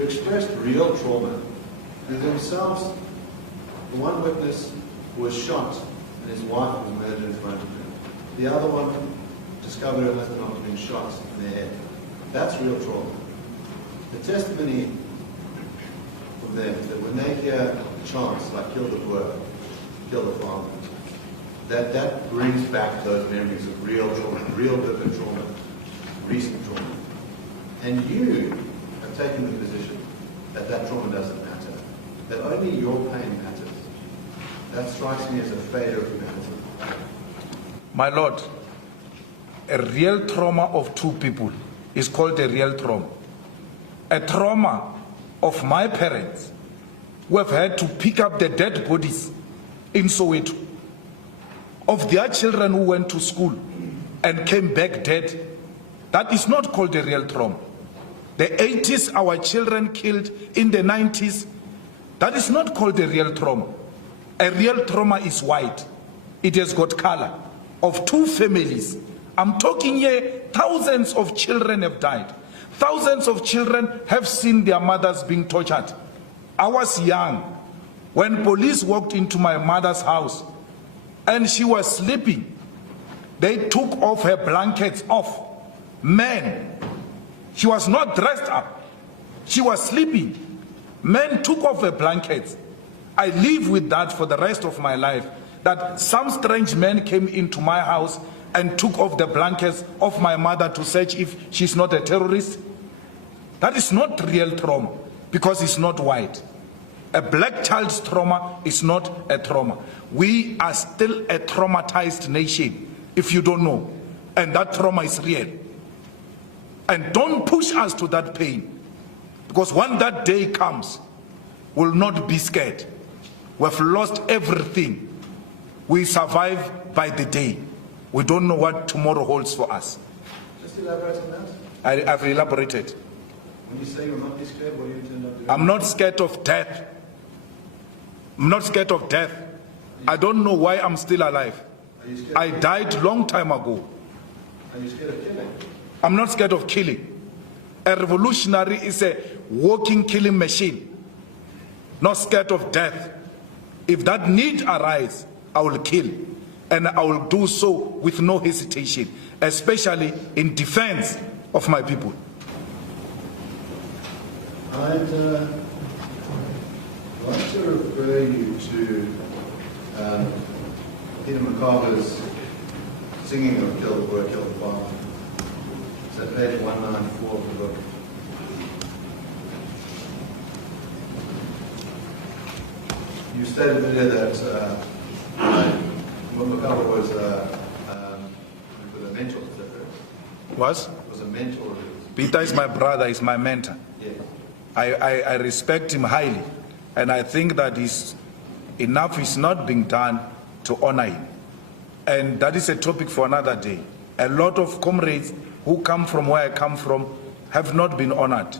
who expressed real trauma, who themselves, the one witness was shot and his wife was murdered in front of him. The other one discovered her husband after being shot in the head. That's real trauma. The testimony of them, that when they hear chants like kill the poor, kill the father, that brings back those memories of real trauma, real vivid trauma, recent trauma. And you have taken the position that that trauma doesn't matter, that only your pain matters. That strikes me as a failure of humanity. My Lord, a real trauma of two people is called a real trauma. A trauma of my parents who have had to pick up the dead bodies in Soweto, of their children who went to school and came back dead. That is not called a real trauma. The 80s, our children killed in the 90s, that is not called a real trauma. A real trauma is white. It has got color. Of two families, I'm talking here, thousands of children have died. Thousands of children have seen their mothers being tortured. I was young when police walked into my mother's house and she was sleeping. They took off her blankets off. Men, she was not dressed up. She was sleeping. Men took off her blankets. I live with that for the rest of my life, that some strange men came into my house and took off the blankets of my mother to search if she's not a terrorist. That is not real trauma because it's not white. A black child's trauma is not a trauma. We are still a traumatized nation, if you don't know, and that trauma is real. And don't push us to that pain, because when that day comes, we'll not be scared. We've lost everything. We survive by the day. We don't know what tomorrow holds for us. Just elaborate on that. I've elaborated. When you say you'll not be scared, what do you intend on doing? I'm not scared of death. I'm not scared of death. I don't know why I'm still alive. I died long time ago. Are you scared of killing? I'm not scared of killing. A revolutionary is a walking killing machine. Not scared of death. If that need arise, I will kill. And I will do so with no hesitation, especially in defense of my people. I'd like to refer you to Peter McCarver's singing of Kill the Poor, Kill the Father. It's at page 194 of the book. You stated earlier that McCarver was a mentor, is that correct? Was a mentor. Peter is my brother, is my mentor. Yes. I respect him highly, and I think that enough is not being done to honor him. And that is a topic for another day. A lot of comrades who come from where I come from have not been honored.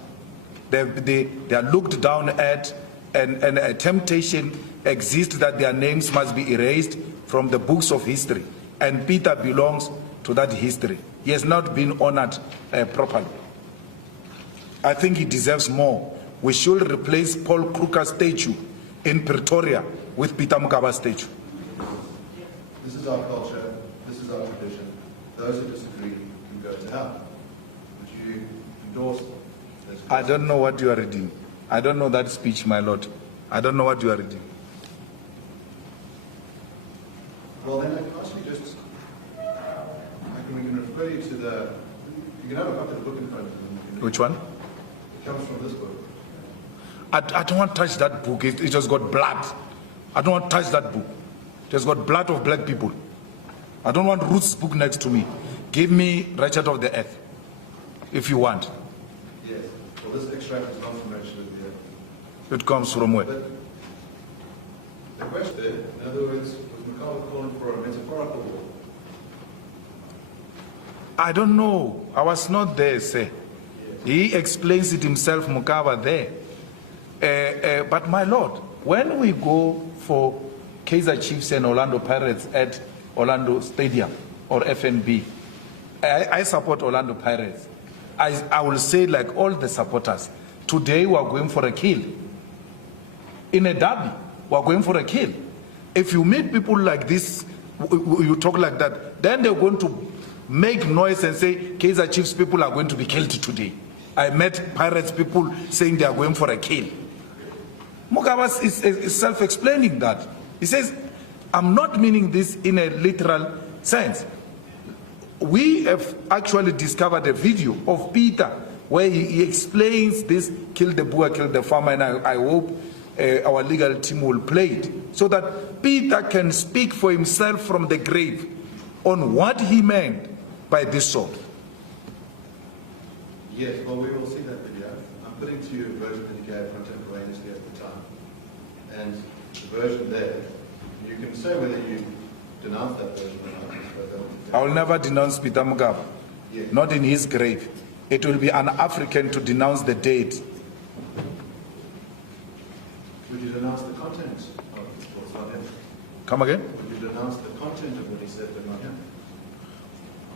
They are looked down at, and a temptation exists that their names must be erased from the books of history. And Peter belongs to that history. He has not been honored properly. I think he deserves more. We should replace Paul Kruger's statue in Pretoria with Peter Mugaba's statue. This is our culture, this is our tradition. Those who disagree can go to hell. Would you endorse this? I don't know what you are reading. I don't know that speech, my lord. I don't know what you are reading. Well, then I can ask you just, we can refer you to the, you can have a copy of the book in front of you. Which one? It comes from this book. I don't want to touch that book. It just got blood. I don't want to touch that book. It has got blood of black people. I don't want Ruth's book next to me. Give me Wretched of the Earth, if you want. Yes. Well, this extract is not from Wretched of the Earth. It comes from where? But the question, in other words, was McCarver calling for a metaphorical war? I don't know. I was not there, sir. He explains it himself, Mukava, there. But my lord, when we go for Kaizer Chiefs and Orlando Pirates at Orlando Stadium or FNB, I support Orlando Pirates. I will say, like all the supporters, Today we are going for a kill. In a derby, we are going for a kill. If you meet people like this, you talk like that, then they're going to make noise and say, Kaizer Chiefs people are going to be killed today. I met Pirates people saying they are going for a kill. Mugabe is self-explaining that. He says, I'm not meaning this in a literal sense. We have actually discovered a video of Peter where he explains this, kill the Boer, kill the farmer, and I hope our legal team will play it, so that Peter can speak for himself from the grave on what he meant by this sword. Yes, well, we will see that video. I'm putting to you a version that he gave contemporaneously at the time. And the version there, you can say whether you denounce that version or not. I will never denounce Peter Mugabe, yes. Not in his grave. It will be un-African to denounce the dead. Would you denounce the content of what's not him? Come again? Would you denounce the content of what he said but not him?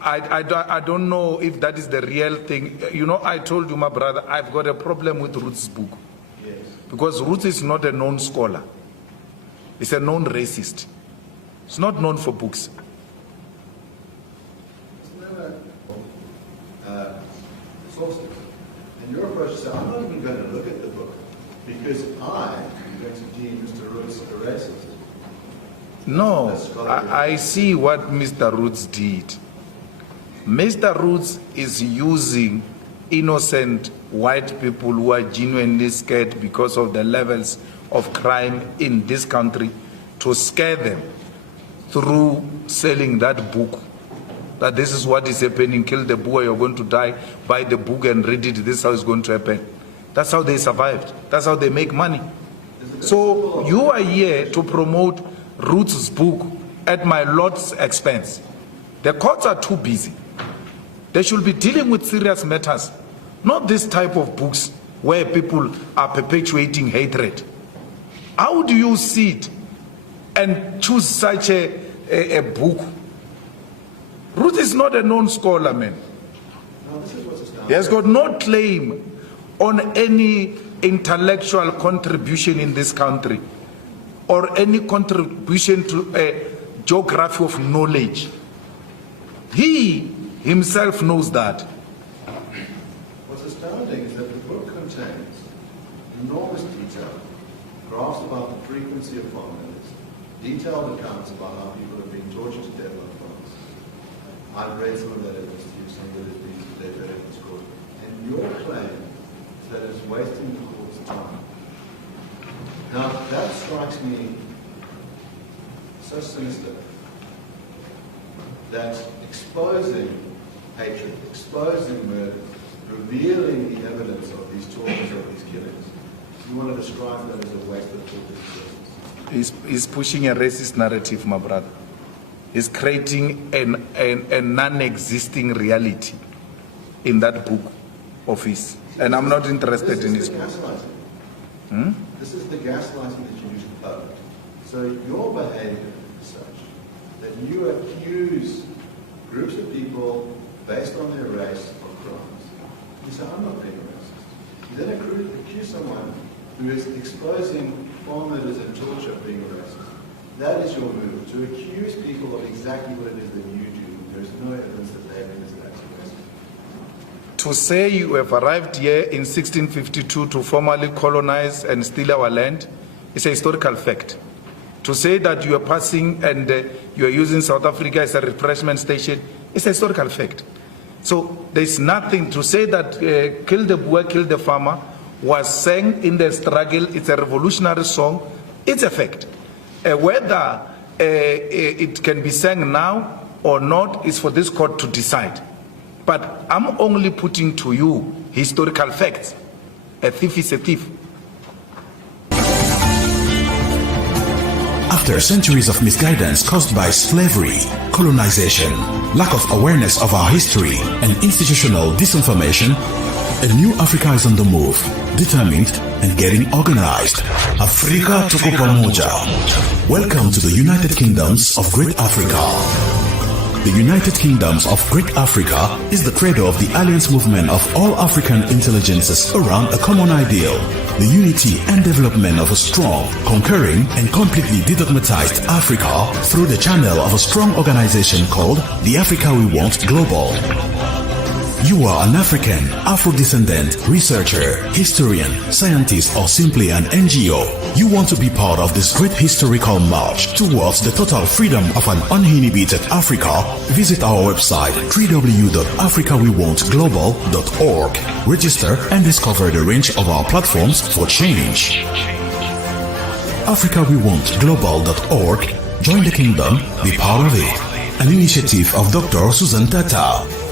I don't know if that is the real thing. You know, I told you, my brother, I've got a problem with Roots' book. Yes. Because Roots is not a known scholar. He's a known racist. It's not known for books. Sources. And your approach is, so I'm not even going to look at the book because I am going to deem Mr. Roots a racist. No, I see what Mr. Roots did. Mr. Roots is using innocent white people who are genuinely scared because of the levels of crime in this country to scare them through selling that book. That this is what is happening, kill the Boer, you're going to die, buy the book and read it, this is how it's going to happen. That's how they survived. That's how they make money. So you are here to promote Roots' book at my Lord's expense. The courts are too busy. They should be dealing with serious matters, not this type of books where people are perpetuating hatred. How do you sit and choose such a book? Roots is not a known scholar, man. No, this is what's astounding. He has got no claim on any intellectual contribution in this country or any contribution to a geography of knowledge. He himself knows that. What's astounding is that the book contains enormous detail, graphs about the frequency of farmers, detailed accounts about how people are being tortured to death on farms. I've read some of that evidence to you, some of it has been today that evidence court. And your claim is that it's wasting the court's time. Now, that strikes me so sinister that exposing hatred, exposing murder, revealing the evidence of these tortures, of these killings, you want to describe that as a waste of court resources. He's pushing a racist narrative, my brother. He's creating a non-existing reality in that book of his. And I'm not interested in his book. This is the gaslighting that you use the public. So your behavior is such that you accuse groups of people based on their race of crimes. You say, I'm not being racist. You then accuse someone who is exposing farm murders and torture of being a racist. That is your move, to accuse people of exactly what it is that you do. There is no evidence that they have been as an act of racist. To say you have arrived here in 1652 to formally colonize and steal our land is a historical fact. To say that you are passing and you are using South Africa as a refreshment station is a historical fact. So there's nothing to say that kill the Boer, kill the farmer was sang in the struggle. It's a revolutionary song. It's a fact. Whether it can be sang now or not is for this court to decide. But I'm only putting to you historical facts. A thief is a thief. After centuries of misguidance caused by slavery, colonization, lack of awareness of our history, and institutional disinformation, a new Africa is on the move, determined and getting organized. Afrika tuko pamoja. Welcome to the United Kingdoms of Great Africa. The United Kingdoms of Great Africa is the credo of the alliance movement of all African intelligences around a common ideal, the unity and development of a strong, conquering and completely de-dogmatized Africa through the channel of a strong organization called the Africa We Want Global. You are an African, Afro-descendant, researcher, historian, scientist, or simply an NGO. You want to be part of this great historical march towards the total freedom of an uninhibited Africa? Visit our website www.africawewantglobal.org. Register and discover the range of our platforms for change. AfricaWeWantGlobal.org. Join the kingdom, be part of it. An initiative of Dr. Susan Tata.